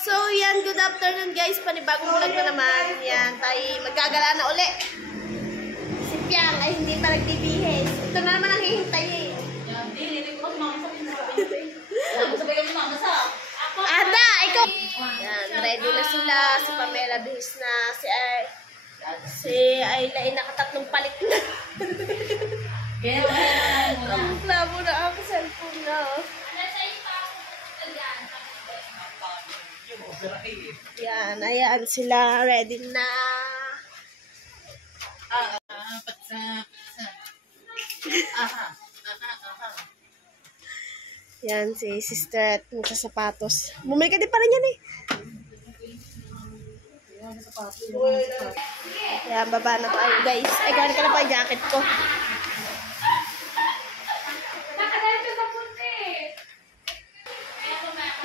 So, yan. Good afternoon, guys. Panibagong vlog na naman. Yan. Tayo magkagala na uli. Si Piang ay hindi pa nagbibihis. Ito na naman ang hihintayin. Ada, ikaw! Yan. Ready na sila. Si Pamela bihis na. Si Ayla ay nakatatlong palit na. Ang klabo na ako sa cellphone na. Yan, ayan sila, ready na. Yan, si sister at sapatos. Bumili ka din pa rin yan eh. Yan, baba na tayo guys. Ay, gawin ka na pa yung jacket ko.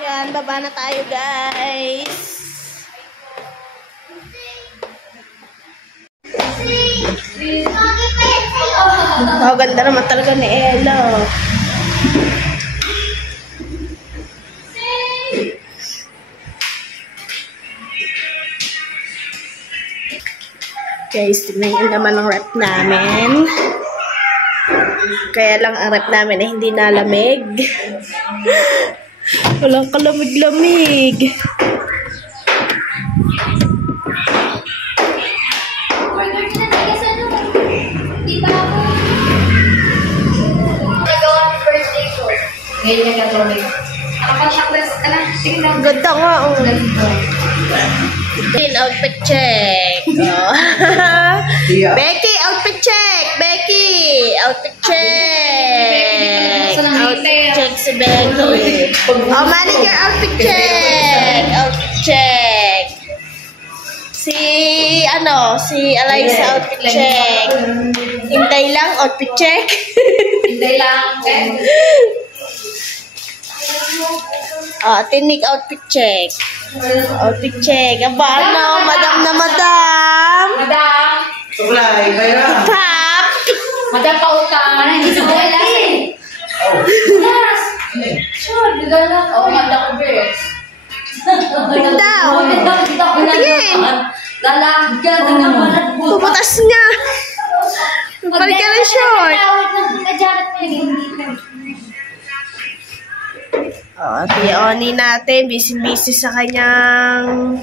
Yan, baba na tayo guys. Oh, ganda naman talaga ni Ella. Guys, tignan yung naman ng rep namin. Kaya lang ang rep namin ay hindi nalamig. Walang kalamig-lamig. Ganda nga. Outfit check. Becky, outfit check. Becky, outfit check. Outfit check si Becky. Oh, manager, outfit check. Outfit check. Si Eliza, outfit check. Hintay lang, outfit check. Hintay lang, check. Tinik, outfit check. Outfit check. Aba, ano? Madam na madam. Madam. Supply, kaya. Tap. Madam pautang. Hindi sa buhay lang eh. Yes. Sure, nagala. Oh, madam ko bes. Daw. Tingin. Lalagyan ng naman. Puputas niya. Balik ka ng short. Oni natin, busy-busy sa kanyang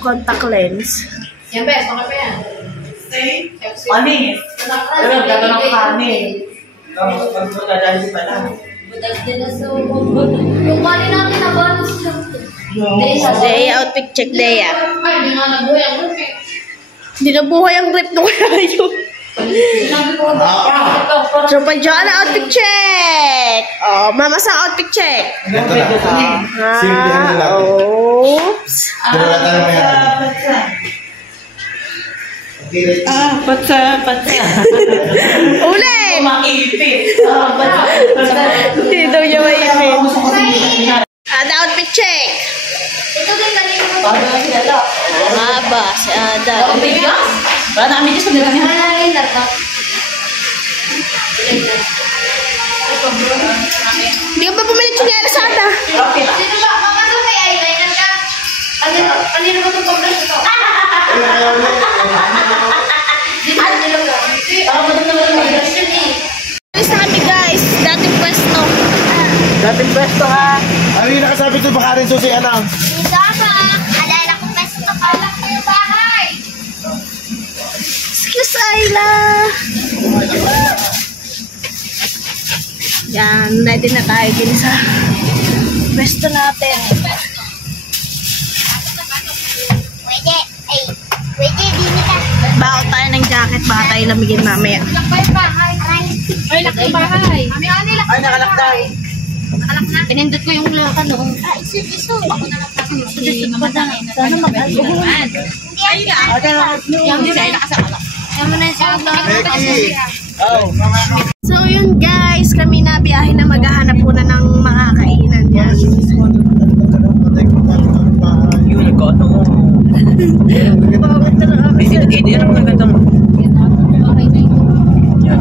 contact lens. Yan, bes, okay pa yan. Panis. Pero gano'n ang kanin. Pag-dadali pa lang. Budag din na so. Yung kanin natin na bonus lang. Dea, outfit check, Dea. Ay, hindi nga nabuhay ang grip eh. Hindi nabuhay ang grip nung kayo. So, pa dyan, outfit check. Oh, mama sa outfit check. Oops. Patsa. Ulit. Makipit. Hindi daw niya maipit. Ada, outfit check. Ito din kanina mo. Bago na si Ada. Aba, si Ada. Wala na kami dyan sa nila niya. Ay, narap. Hindi ka ba bumili chinelas sa Ada? Sino ba? Mga ito may eyeliner ka. Kanina ba itong pag-brush ito? Dito na nila ba? Ako ba ito naman mag-brush yun eh? Alis na kami guys. Dating pwesto. Dating pwesto ha. Ano yung nakasabi ito baka rin susi ano? Dito ako. Alala ko pwesto na pala ko yung bahay. Excuse Ayla. Yan, ready na tayo din sa pwesto natin. Pwede, dini ka. Baon tayo ng jacket, baka tayo lamigin mamaya. Lakbay bahay. Ay, lakbay bahay. Mami, lakbay. Ay, nakalakday. Nakalak na. Pinindot ko yung lakan noon. Iso. Ako na lang kasi. Sana mag-albuhan. Ay, yung design nakasakalak. Yan mo na yung sa Becky. Oh. So yun guys, kami na biyahe na maghahanap po na ng makakainan yan. Yun, nagkano. Hindi, ano mga ganda mo?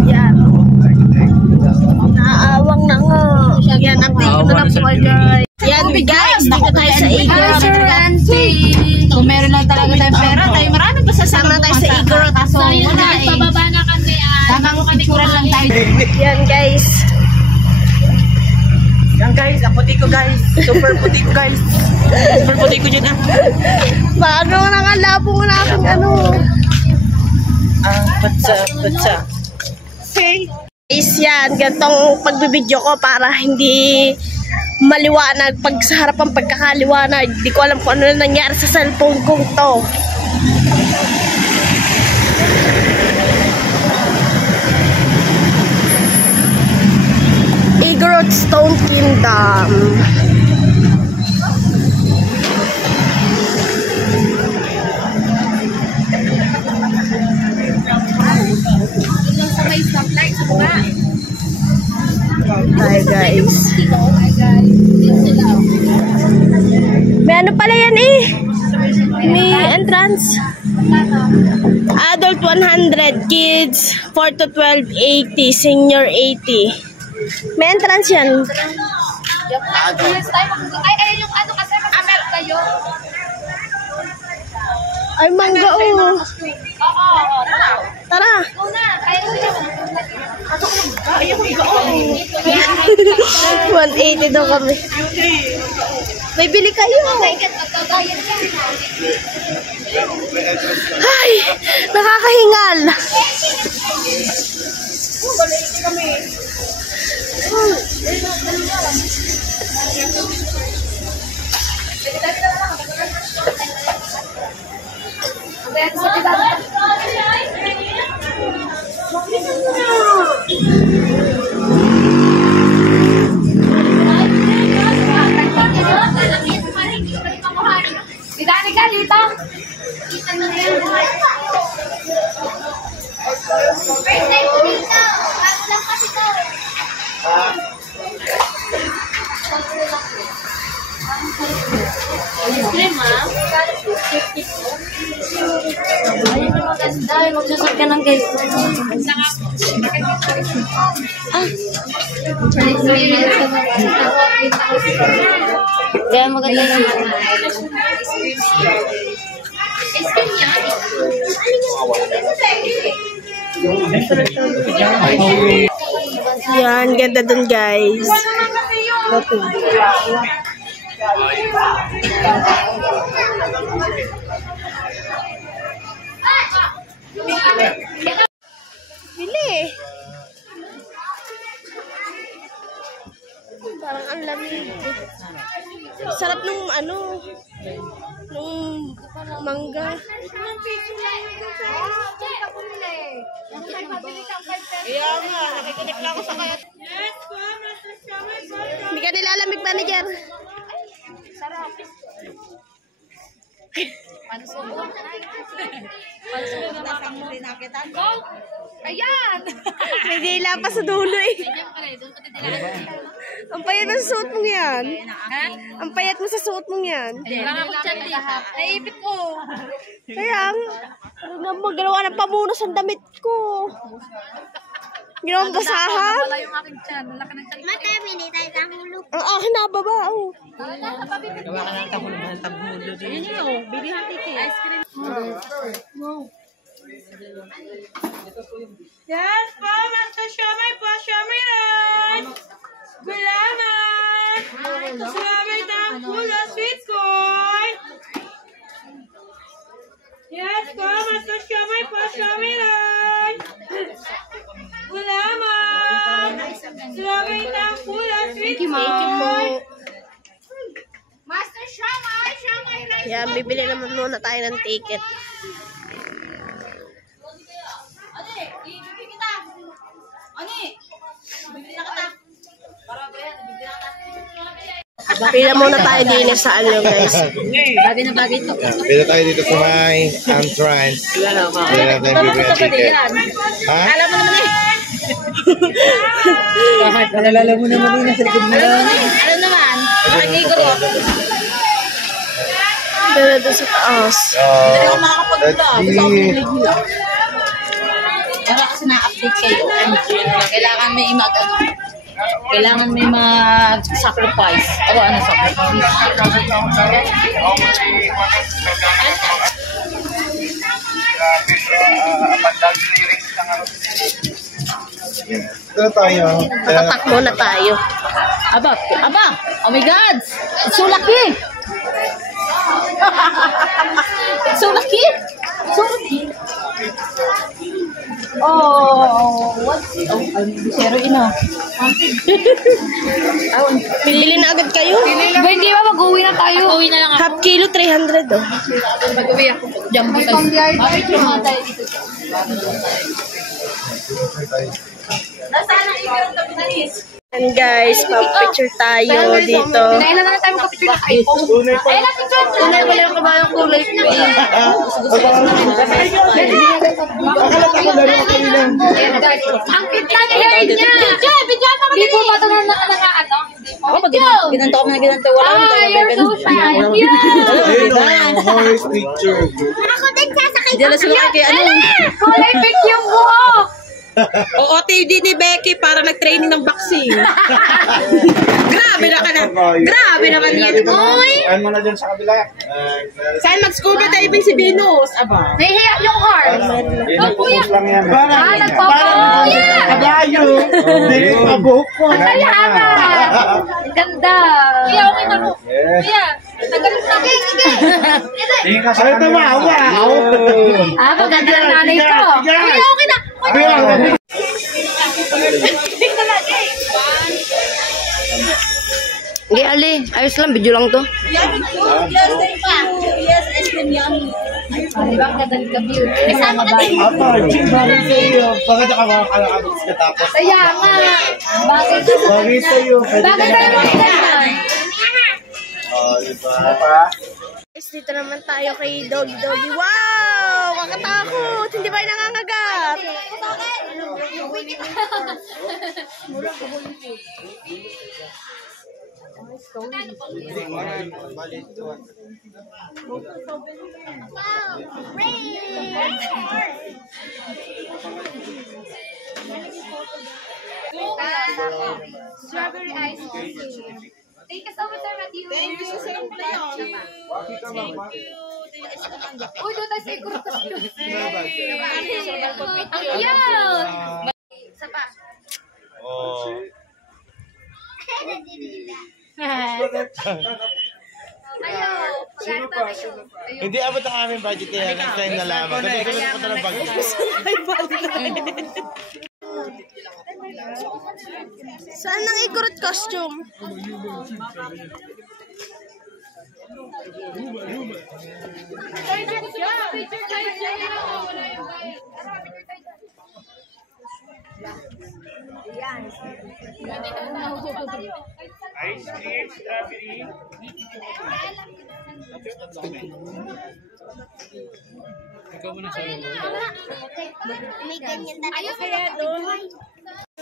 Yan. Naaawang na nga. Yan, update ko na lang po guys. Yan guys, dito tayo sa Igorot. Sir Auntie. Kung meron lang talaga tayong pera, tayo marami pa sa Sama tayo sa Igorot. So, wala eh. Pababa na kami. Tama mo kami kuran lang tayo. Yan guys. Yan guys, ang puti ko guys. Super puti ko guys. Super puti ko dyan ah. Bago nakalabo na akong ano. Patsa. Okay. Guys, yan. Gantong pagbibideo ko para hindi maliwanag pag sa harap ang pagkakaliwanag. Di ko alam kung ano na nangyari sa cellphone kong to. Igorot Stone Kingdom. Hi guys. May ano pala yan eh. May entrance. Adult 100, kids 4 to 12, 80, senior 80. May entrance yan. Ay, ayun yung ano kasi meron kayo. Ay, mangga oh. Oo. Tara. Una, kaya ko yun. 180 daw kami. May bili kayo. Ay, nakakahingal. Dani ka dito. Birthday mo dito. Bago lang kasi to. Ice cream ha? Ay, maganda. Magsusot ka ng guys. Kaya maganda yun. Ice cream niya? Yan, ganda dun guys. Bili. Parang ang lamig. Sarap nung ano, nung mangga. Kaya nga, nakikinig lang ako sa kaya. Hindi ka nilalamig, manager. Ayan! May dila pa sa dulo eh. Ang payat mo sa suot mong yan. Ang payat mo sa suot mong yan. Wala akong chat dito. Naipit ko. Kaya, magawa ng pamunas ang damit ko. Ginawang basahan. Wala yung aking chan. Wala ka ng chan. Matamini tayo sa hulog. Ang akin nababa, oh. Gawa ka ng tabulo din. Yun yun. Bilihan titi. Ice cream. Yes po, Master Siomay po, Siomay rice! Gulaman! Siomay tangkula, sweet corn! Yes po, Master Siomay po, Siomay rice! Gulaman! Siomay tangkula, sweet corn! Master Shamay! Shamay rice! Yan, bibili naman muna tayo ng ticket. Pila muna tayo din sa ano guys. Bagay na bagay to. Pila tayo dito sa may entrance. Pila na tayo bibili ng ticket. Ha? Alam mo naman eh. Bakit? Nalala mo naman yun sa likod mo lang. Alam naman. Nakikigo ko. Dala doon sa taas. Let's see. Para kasi na-update kayo. Kailangan may mag-ano. Kailangan may mag-sacrifice. O ano sacrifice? Ito tayo. Tatakbo na tayo. Aba! Oh my God! It's so lucky! It's so lucky! So lucky! Oh, what's it? Oh, zero ina. Bili na agad kayo? Hindi ba mag-uwi na tayo? Mag-uwi na lang ako. Half kilo, 300 oh. Mag-uwi ako. Jumbo size. Bakit yung mga tayo dito? Nasaan ang ikaw ng tabi? And guys, pa-picture tayo dito. Kailan na tayo magka-picture na kayo? Ay, na-picture! Tunay wala yung kabayang kulay. Ang cute lang yung hair niya! Video mo kami! Hindi po ba ito na naka-ano? Ako pag ginanto ko na ginanto, wala akong tayo. You're so fine! Horse picture. Ako din sasakay. Diyan na sila kay ano? Kulay pink yung buhok! Oo, TD ni Becky para nag-training ng boxing. Grabe na ka na. Grabe naman yan. Uy! Saan mo na dyan sa kabila? Saan mag-scuba diving si Venus? Aba. Nahihiya yung heart. Pinag-focus lang yan. Nagpapakuya! Kabayo! Hindi, mabuhok ko. Kaya nga! Ganda! Kuya, okay na mo. Kuya, nagalit na. Hindi ka sa tumawa. Maganda ng nanay ko. Kuya, okay na. Hindi, Ali. Ayos lang. Video lang to. Di ba, kadalit ka view? Kasama ka din. Bakit ka makakabot ka tapos? Kaya nga. Bakit? Bagay sa'yo. Bakit tayo magkailan? Diba? Guys, dito naman tayo kay Doggy Doggy. Wow! Kakatakot! Hindi ba yung nangangagat? Strawberry ice cream. Thank you so much, Sir Matthew. Thank you so much. Uy, doon tayo sa ikot ko. Ang cute! Isa pa. Oh. Ayaw. Share tayo. Hindi abot ang aming budget kaya next time na lamang. Kasi sunod ko na lang bagay. Saan nang ikurot costume? Ice cream, strawberry. May ganyan na. Ayaw kaya doon.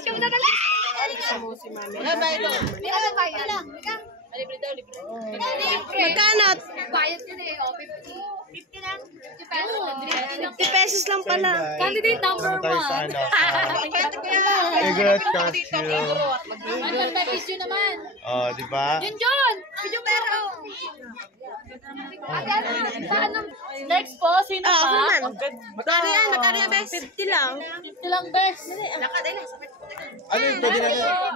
Siyam na dali. Magkano? Bayad yun eh. 50 lang. 50 pesos lang pala. Candidate number Tayo sa 1. Cigarette costume. Video naman. Oh, di ba? Yun! Video pero. Paano? Next po, sino Ako pa? man. Magkano yan? Magkano yan, Bes? 50 lang. 50 lang, best. Ano yun?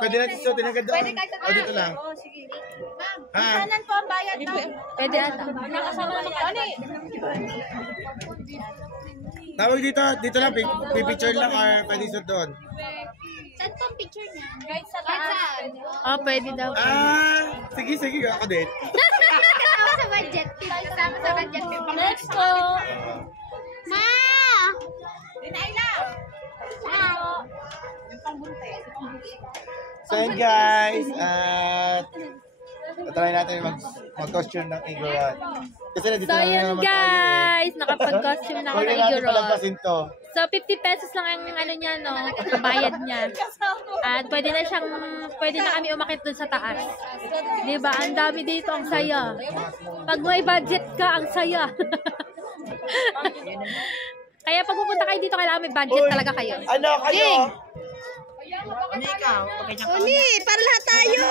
Pwede natin suotin agad doon. O, dito lang. Ha? po ang bayad na? Pwede ata. Nakasama ng ano eh. Tawag dito. Dito lang. Pipicture lang or pwede suot doon. Saan po ang picture niya? Right sa taas. Oh, pwede daw. Sige. Ako din. Kasama sa budget. Kasama sa budget. Next po. Ma! Dinayla! So yun guys. Patry natin mag-costume ng Igorot. Kasi nandito So, na yun naman tayo. guys, nakapag-costume na ako Pwede ng natin Igorot. palagpasin to. So, 50 pesos lang ang ano niya, no, bayad niya. At pwede na kami umakit dun sa taas. Diba? Ang dami dito, ang saya. Pag may budget ka, ang saya. Kaya pag pupunta kayo dito, kailangan may budget talaga kayo. Ano kayo? Ano ikaw? Uni, para lahat tayo.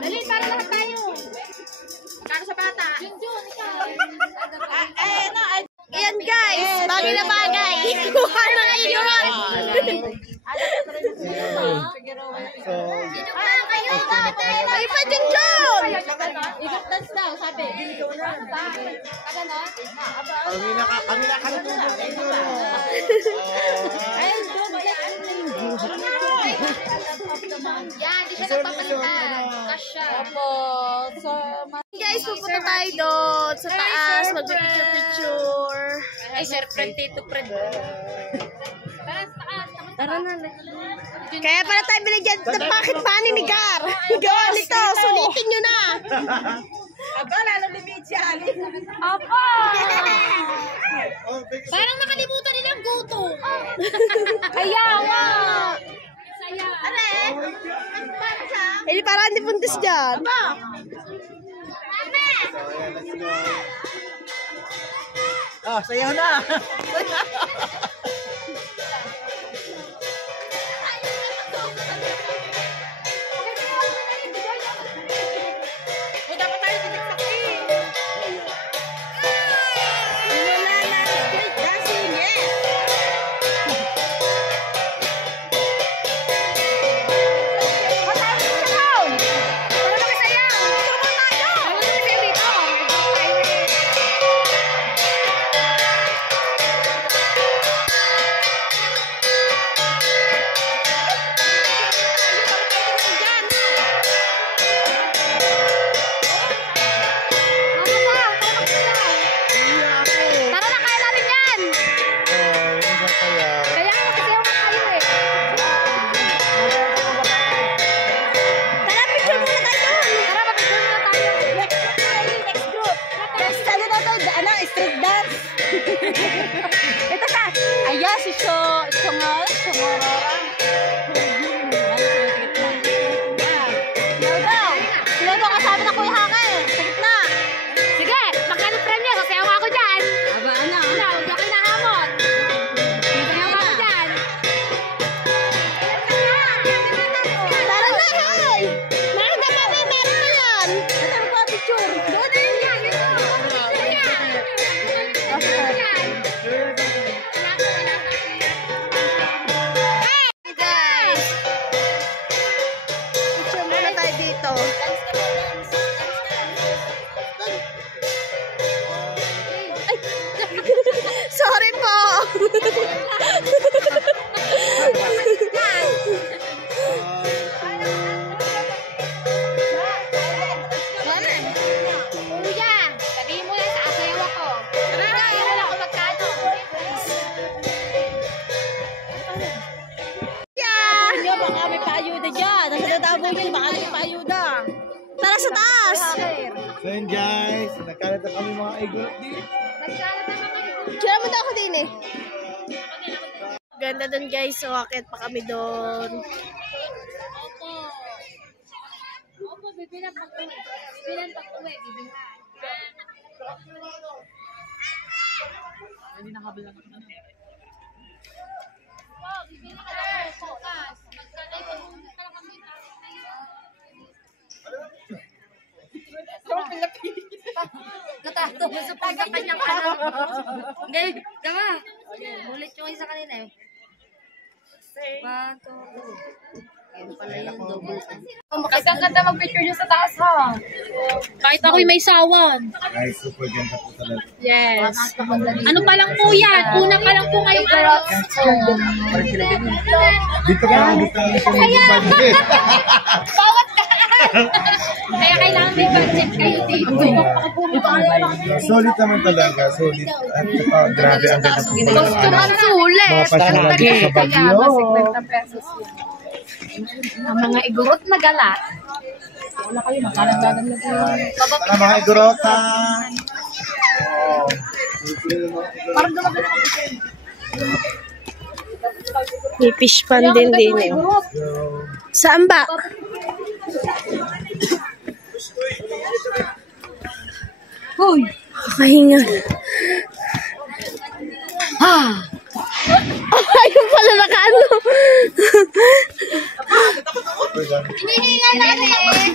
Dali, para lahat tayo. Kano sa bata? Junjun, ikaw. Ayan guys, bagay na bagay. Kuha ng ignorant. So, Ay pa din dyan. Ikot dance daw, sabi. kami na kalutulog. Yan, di siya nagpapalitan. Kasya. Guys, pupunta tayo doon sa taas, mag-picture-picture. Ay, sir, friend dito, friend. Tara na. Kaya pala tayo binigyan ng pocket money ni Gar. Gawa nito, sulitin nyo na. Aba, lalo ni Mitchell. Opo! Oh, Parang nakalimutan nilang guto. Kaya nga. Saya. Eli, parang hindi buntis dyan. so, ayan, let's go. Oh, sayaw na. Sorry po. Kuya, sabihin mo yan sa asayaw ako. Sabihin mo lang kung magkano. Yeah. Baka may paayuda dyan. Nasa natabo nyo, baka may paayuda. Tara sa taas. So yun guys, nagkalat na kami mga igorot din. Kira mo daw ako din eh. Ganda dun guys, so akit pa kami dun. Opo, bibilang pag-uwi. Bibilang pag-uwi, bibilang. Hindi nakabilang ako. Po, bibilang ka lang po, bukas. Magkalay ko, parang kami Katato mo sa pagkakanyang anak. Hindi, tama. Bulit yung isa kanina eh. Bato. Yan pala yung double. Ganda mag-picture nyo sa taas ha. Kahit ako'y may sawan. Guys, super ganda po talaga. Yes. Ano pa lang po yan? Una pa lang po ngayong araw. Dito pa lang gusto namin sa mga budget. Bawat ka. Kaya kailangan may budget kayo dito. Solid naman talaga, solid. At saka, grabe ang ganda po talaga. Costume ang sulit. Mga pasyalan dito sa Baguio. Ang mga igurot na gala. Wala kayo, makaragdagan na po. Tara mga igorota. May fish pan din eh. Saan ba? Hoy! Kakahinga. Ayun pala nakaano. Hinihingal natin.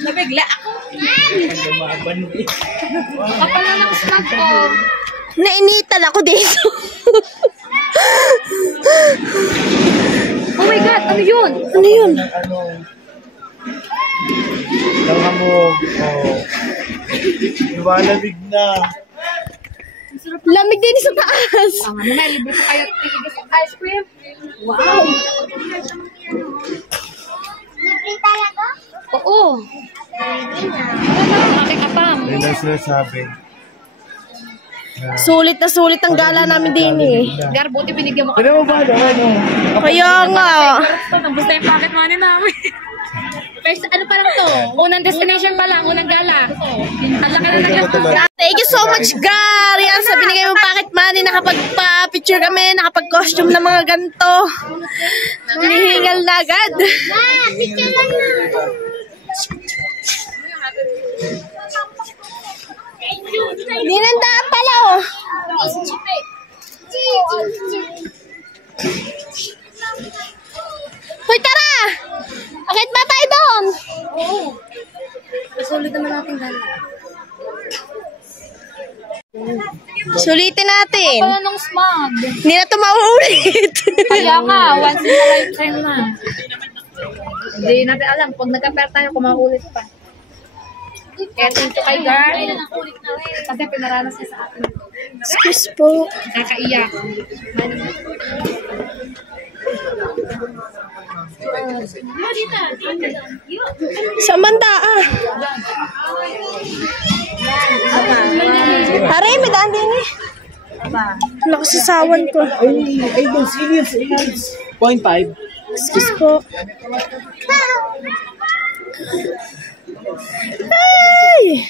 Nabigla ako. Kapal na ng smog ko. Nainitan ako dito. Oh my God, ano yun? Ano yun? Nanghamog. Lumalamig na. Lamig din sa taas. Mamaya, libre ko kayo tigigas ng ice cream. Wow! Libre talaga? Oo. Makikapam. Yun ang sinasabi. Sulit na sulit ang gala namin din eh. Gar, buti binigyan mo Ano ba? Kaya nga. Nabos na yung pocket money namin. First, ano pa lang to? Unang destination pa lang, unang gala. Ang laki na nagla. Thank you so much, Gar. Yan, sa binigay mo pocket money, nakapagpa-picture kami, nakapag-costume ng mga ganito. Hinihingal na agad. Picture lang na. Ninandaan pala oh. Hoy, tara! Akit ba tayo doon? Sulit naman natin gala. Sulitin natin. Wala nung smog. Hindi na ito mauulit. Kaya nga, once in a lifetime na. Hindi natin alam, pag nagka-pair tayo, kumaulit pa. Kaya thank you kay Gar. Kasi pinaranas niya sa akin. Excuse po. Nakakaiyak. Sa banda ah. Pare, may daan din eh. Nakasasawan ko. Ay, don't serious. 0.5. Excuse po. Ay!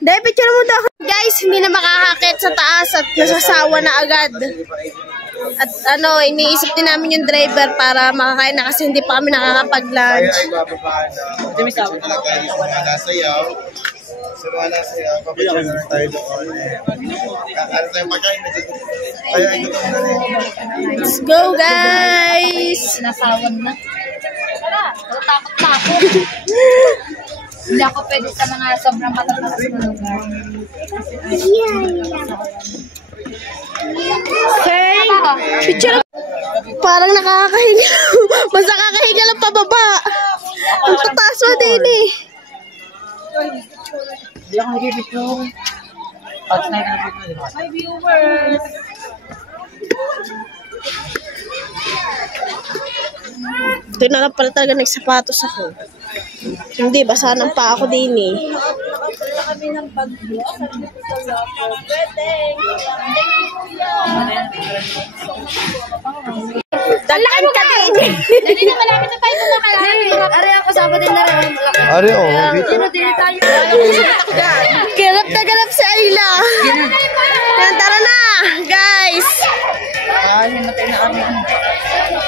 Dahil picture mo daw. Guys, hindi na makakakit sa taas at nasasawa na agad. At ano, iniisip din namin yung driver para makakain na kasi hindi pa kami nakakapag-lunch. Ay, bababa na. Hindi talaga yung mga nasayaw. Sa mga nasayaw, papicture na lang tayo doon. Ano tayo magkain na dito? Kaya ito na rin. Let's go, guys! Sinasawan na. Tara, takot na ako. Hindi ako pwede sa mga sobrang matataas na lugar. Okay. Picture. Parang nakakahiga. Mas nakakahiga lang pababa. Ang tataas mo din eh. Hindi ako nag-picture. Pag snipe na picture. Hi, viewers. Ito na lang pala talaga nagsapatos ako. Hindi, basa ng pa ako din eh. Dalaan ka din. Dali na, malapit na tayo kumakain. Ari ako, saba din na rin. Ari, oh. Dili tayo. Ganap na ganap si Ayla. Yan, tara na, guys.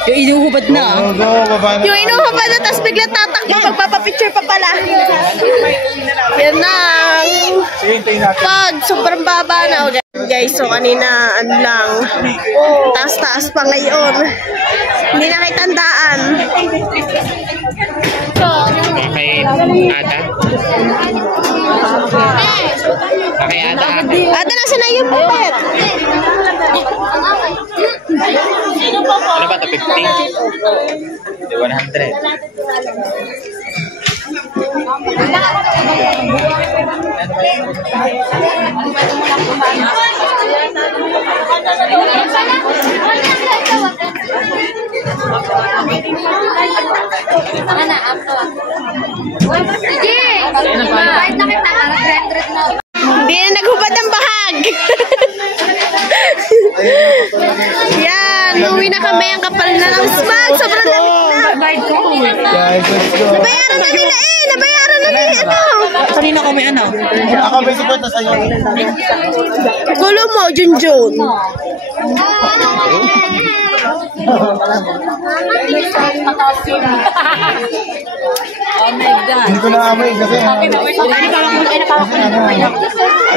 Yung inuhubad na. Go, baba na. Yung inuhubad na, tapos bigla tatakbo, magpapapicture pa pala. Yan na. Sige, hintayin natin. Pag sobrang baba na. Guys, so kanina, ano lang, taas-taas pa ngayon. Hindi na kayo tandaan. Kay Ada. Kay Ada. Ate, nasa na yung puppet? Ano ba ito? 50? Hindi, 100. Ana, ako. Sige! Kahit na kita, 100 na. Hindi na naghubad ang bahag. Yan, uwi na kami. Ang kapal na ng smog. Sobrang lamig na. Guys, let's go. Nabayaran na nila eh. Nabayaran na nila. Ano? Kanina ko may ano. Ako may support na sa'yo. Gulo mo, Junjun. Oh my God. Hindi ko na amoy kasi.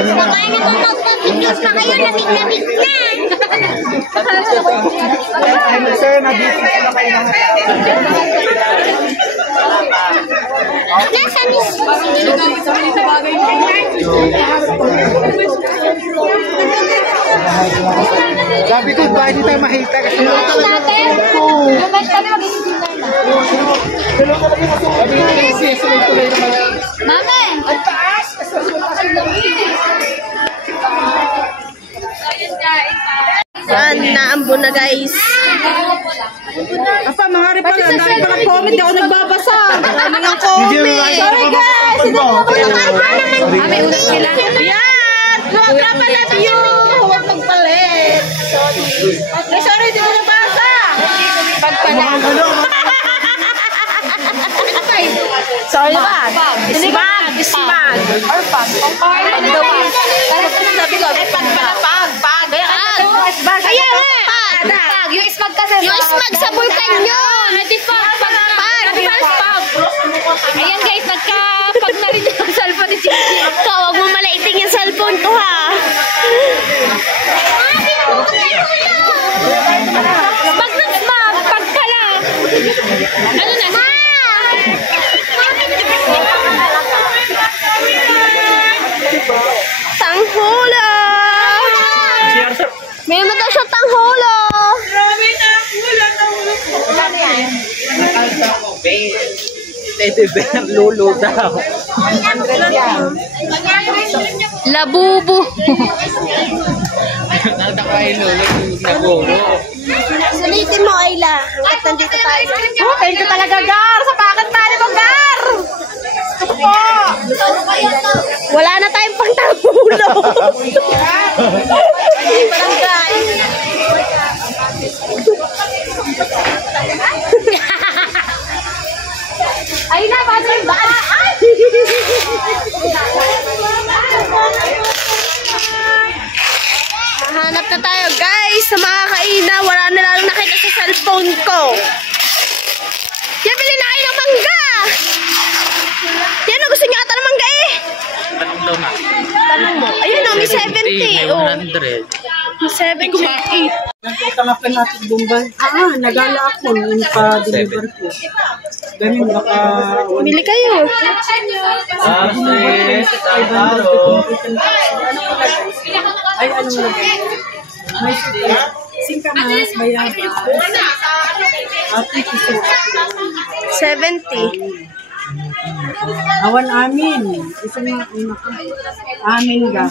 Pakainin mo magpapicture pa kayo. Lamig-lamig na. Sir, nag-isip na kayo ng sabi ko, ba hindi tayo makita kasi Mama! Ang taas! Yan, naambo na guys. Apa, mga ripan, ang dami pa ng comment, di ako nagbabasa. Marami ng comment. Sorry guys, hindi ako naman. May ulit sila. Yan! Mga trapa love you! Huwag magpalit. Sorry, di ko nabasa. Sorry ba? Smag! Smag! Or pag. Ano daw pag? Sabi ko, eh, pag. Kaya nga! Pag. Yung smag kasi. Yung smag sa bulkan nyo! Di pa, pag. Ayan guys, nagka-pag na rin yung cellphone ni Chichi. Ikaw, huwag mo malaiting yung cellphone ko ha. Pag nag-smag, pag ka lang. Ano na? Tanghula! May mo daw siya tanghula! Teddy bear, lolo daw. Labubu. Nakakay lolo, naguro. Sulitin mo, Ayla. Hanggat nandito tayo. Thank you talaga, Gar. Sa pakat tali mo, Gar. Wala na tayong pang tanghula. Ay na, paano yung baan? Hanap na tayo, guys. Sa mga kaina, wala na lang nakita sa cellphone ko. Yan, bili na kayo ng mangga. Yan, gusto niyo ata ng mangga eh. Tanong daw na. Tanong mo. Ayun, may 70. May Oh. 100. May 70. Nakita nga pa natin Bombay. Nagala ako nung pa-deliver ko. Ganun, baka... Bili kayo. Ay, ano mo lagay? May singkamas, bayaba. Ate, kiso. 70. Awan amin. Isa nga, amin ga.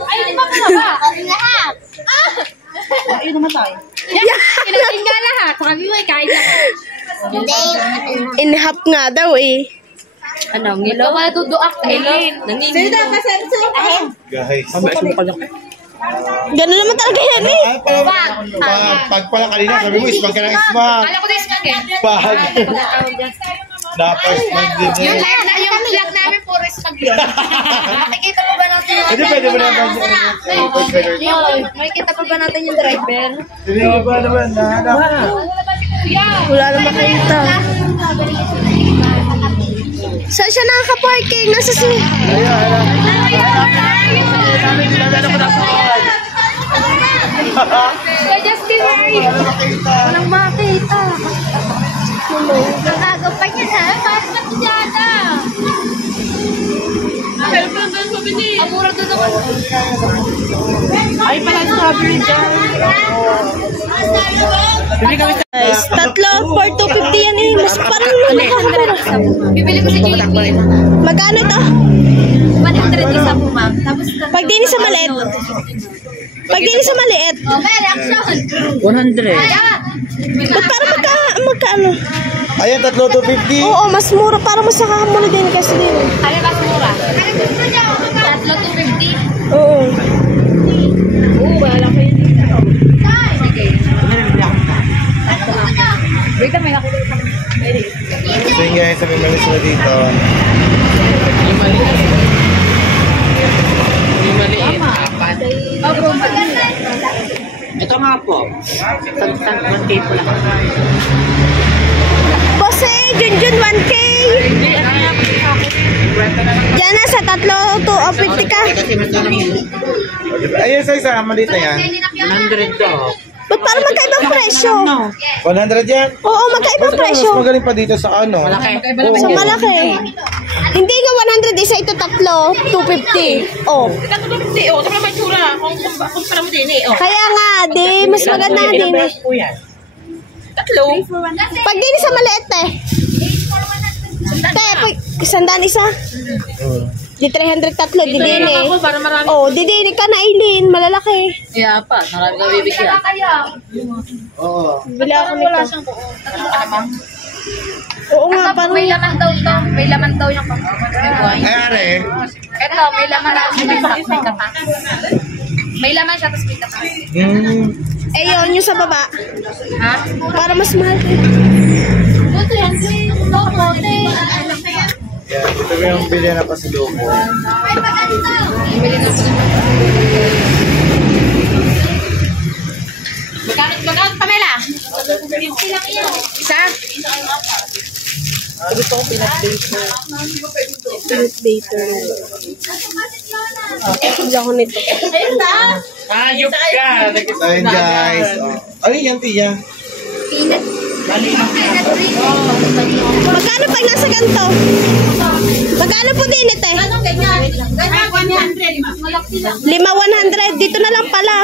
Ay, di ba ba? Lahat! Ay, namatay. Kinain nga lahat. Sabi mo, kain lahat. In half nga daw eh. Ano, ngilo? Maduduak ka, Elin. guys. Ganun naman talaga yan eh. Pag pala kanina, sabi mo, ismag ka ng ismag. Kala ko na ismag eh. Pag. Napasmag din Yung eh. vlog namin puro ismag yun. Makikita pa ba natin yung... Hindi pwede ba naman Makikita pa ba natin yung driver? Hindi ba naman na? Wala na makita. Saan siya nakaka-parking? Nasa si... Kaya Justin Ray! Walang makita. Nagagaw pa niya na. Parang matiyada. Amura doon naman. Ay, pala strawberry dyan. Guys, tatlo for 250 yan eh. Mas parang makakamura. Bibili ko si JP. Magkano to? 100 isa po, ma'am. Tapos, Pag din sa maliit. Pag din sa maliit. oh, may reaction. 100. Ba't parang magkaano? Ayan, tatlo 250. Oo, mas mura. Parang mas nakakamura din kasi din. Ano mas mura? Tatlo 250. Oo. Wait, may nakita. So yun guys, sabi malis na dito. Yung maliit, apat. Ito nga po. Tag-1K po lang. Boss eh, Junjun 1K. Hindi, ano nga po sa akin? Diyan na sa 3 to 50 ka. Ayun sa isa, maliit na yan. 100 to. Ba't parang magkaibang presyo? 100 yan? Oo, magkaibang Mas presyo. magaling pa dito sa ano. Sa malaki. Hindi nga 100, isa ito 3, 250. Oh. Ito naman tsura. Kung para mo din eh. Kaya nga, di, mas maganda nga din eh. Tatlo. Pag din sa maliit eh. Te, isandaan isa. Di 300 tatlo, di din eh. Oh, di din ka na Eileen, malalaki. Kaya pa, marami ka bibigyan. Oo. Bila ako nito. Oo nga, parang May laman daw to. May laman daw yung Ayari. Ito, may laman na may katas. May laman siya, tapos may katas. eh yun, yung sa baba. Ha? Para mas mahal. Buto yan. Buto. Yan, ito yung bilhin na pasalubong. Magkano Pamela? Isa? Peanut butter. Hindi ako nito. Ayop ka! Ayun guys. Oh. Ano yan, Tia? Magkano pag nasa ganito? Magkano po din ito eh? 5,100. Dito na lang pala.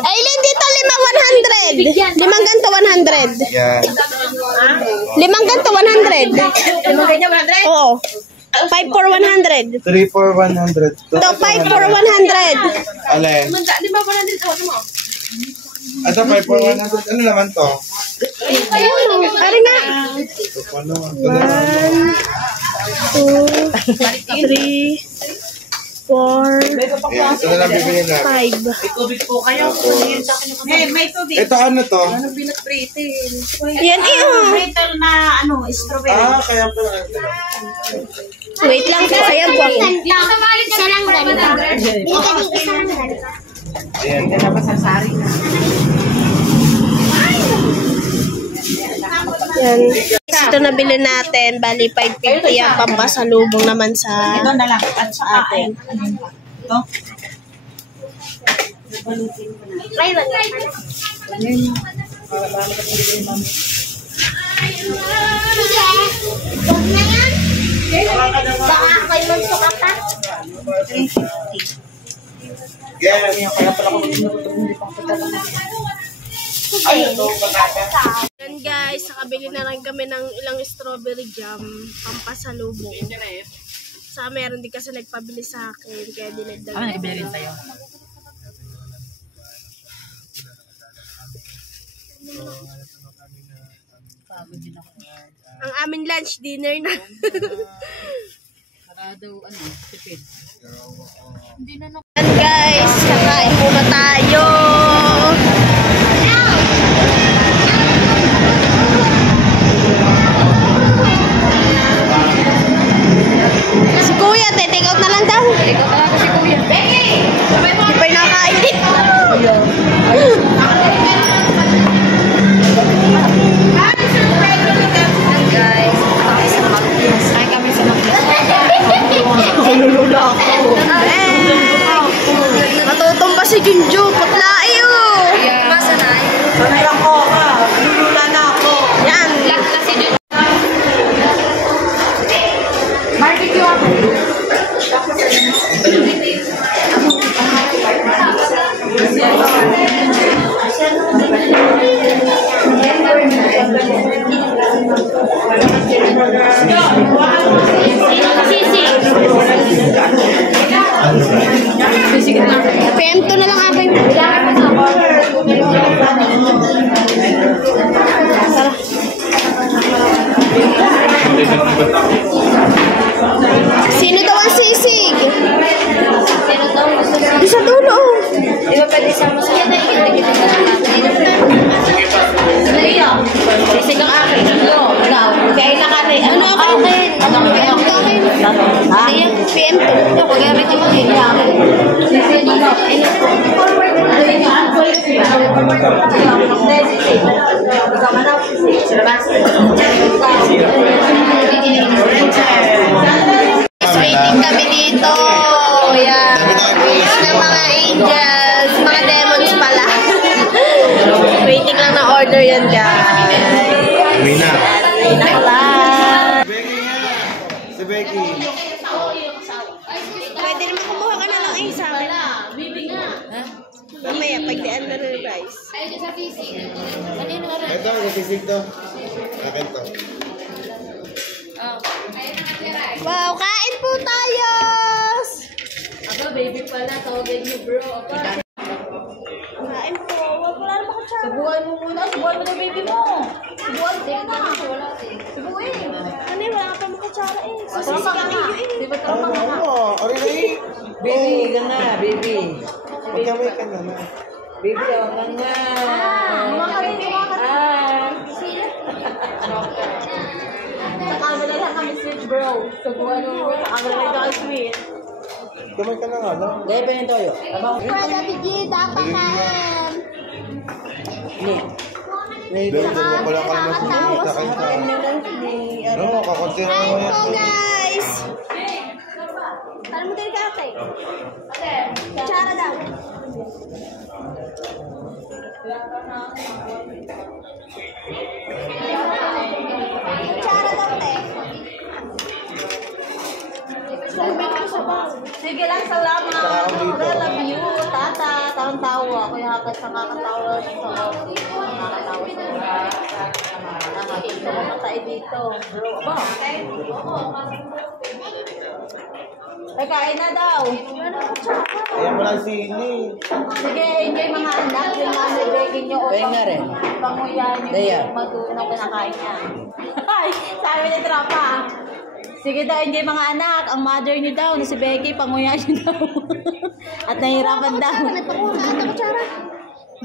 Aileen, dito 5,100. 5 ganito 100. Yan. 5 ganito 100. Limang ganyan, 100? Oo. 5 for 100. 3 for 100. Ito 5 for 100. Alin? Di ba 100 ako mo? Ito 5 for 100. Ano naman to? Ayun o. Ari nga. Ito pa naman. 1, 2, 3, 4, Yan, ito na lang bibili na. 5. Tubig po kayo. Eh, may tubig. Ito ano to? Yan iyo. Waiter na ano, strawberry. Ah, kaya pala. Wait lang po. Ayan po ako. Isa lang ganito. Dito din isa lang ganito. Ayan. Yan. Ito nabili natin. Bali, 550 ang pampasalubong naman sa Ito na lang. At saka atin. ito. Huwag na yan. Baka ako'y magsuka pa. Yes. Yan guys, nakabili na lang kami ng ilang strawberry jam pampasalubong. Sa meron din kasi nagpabili sa akin, kaya dinagdag. Ah, nagpabili rin sa'yo. Ang aming lunch, dinner na. Parado, tipid. Yan guys, kakain muna tayo. Si Kuya, take out na lang daw. Ikaw talaga si Kuya. Hindi pa yung nakain din. Guys, kain kami sa Natutumba si Junju, putla. kakain guys. Mina. Ay, nakalan. Becky nga. Si Becky. Pwede naman kumuha ka na lang eh sa akin. Mamaya, pag di-under na rice. Ito, nasisig to. Akin to. Wow, kain po tayo! Aba, baby pala. Tawagin niyo, bro. Kain po. Wala na makatsara. Subuhan mo muna. Subuhan mo na baby mo. Subuhan mo na. Subuhin. Ano eh, wala ka pa makatsara eh. Sasisi ka kayo eh. Di ba Ano mo? Ano na eh? Baby, ka na, baby. Magkamay ka na na. Baby, ka na. Sa camera lang kami switch, bro. Subuhan mo muna. Sa camera lang kami switch. Kamay ka na nga lang. Dahil pa yung toyo. Pwede bigyan, dapat kain. Dahil mo pala ka naman sa akin ka. Ano, kakunti na naman Kain yan. po guys! Paano mo tayo kakay? Kutsara daw. Kutsara daw, te. Sige lang, salamat. Love you, tata. Tawang-tawa. Kuya Hakat sa kakatawa sa office. Nakakatawa sa nakakita ko na tayo dito. Bro, ba? Ay, kain na daw. Ayan pala si Ini. Sige, enjoy mga anak. Yung mga begging nyo. Kaya nga rin. Panguyan nyo. Daya. Matulong kinakain niya. Ay, sabi ni Tropa. Sige daw, enjoy mga anak. Ang mother niyo daw, na si Becky, panguyan niyo daw. At nahihirapan daw. Nagpakuha ka ata kutsara.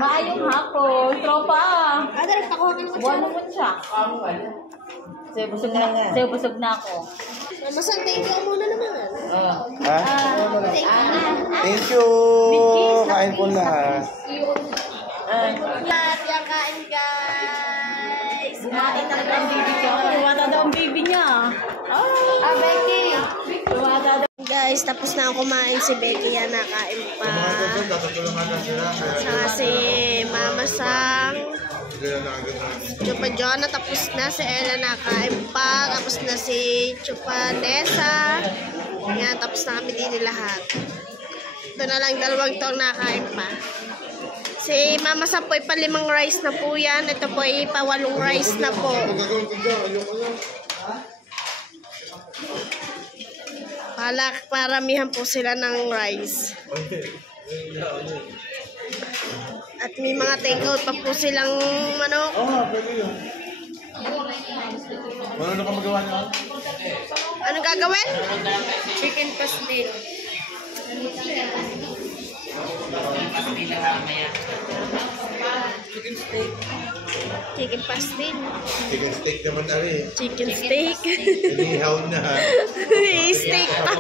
Maayong hapon. Tropa. Ada, nagpakuha ka ng kutsara. Buwan mo siya. Sige, busog na. Sige, busog na ako. Masan, thank you muna naman. Ha? Thank you. Kain po lahat. Lahat yung kain guys. Kumain talaga ang baby ko. Tuwata daw ang baby niya. Becky. Tuwata daw. Guys, tapos na ako kumain si Becky. Yan, nakain pa. Tatulungan na sila. Saka si Mama Sang. Chupa Jonah, tapos na si Ella nakain pa. Tapos na si Chupa Nessa. Yan, tapos na kami din lahat. Ito na lang, dalawang tong nakain pa. Si Mama Sang po, pa 5 rice na po yan. Ito po, pa 8 rice na po. Paramihan po sila ng rice. At may mga take-out pa po silang manok. Oo, pwede yun. Ano ka magawa niya? Anong gagawin? Chicken pastel. Chicken pastel. Chicken steak naman na rin. Chicken steak. Inihaw na. Steak pa.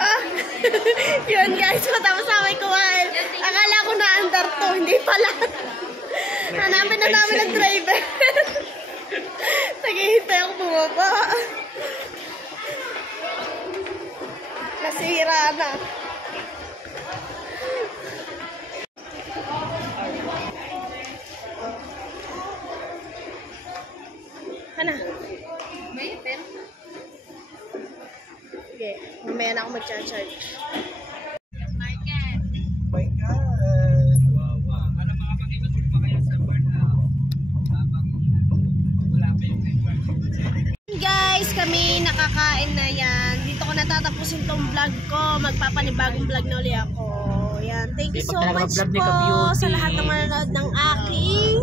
Ah, yun guys, matapos na may kumain. Akala ko na under to, hindi pala. Hanapin na namin ang driver. Naghihintay ako bumaba. Nasira na. Hana? May pen? Okay, mamaya na ako mag-charge. My God. Guys, kami nakakain na yan. Dito ko natatapusin tong vlog ko. Magpapanibagong vlog na ulit ako. Yan. Thank you so much po sa lahat ng manonood ng aking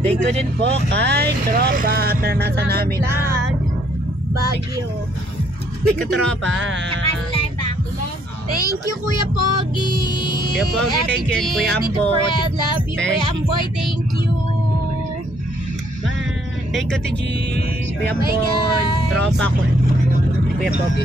Thank you din po kay Tropa at nasa namin. vlog. Baguio. Thank you, Tropa. Thank you, Kuya Pogi. Kuya Pogi, Ate thank you, G, Kuya Tito Amboy. Fred, love you. Thank Kuya you. Amboy, thank you. Bye. Thank you, TG. Kuya Bye, Boy. guys. Tropa ko. Kuya Pogi.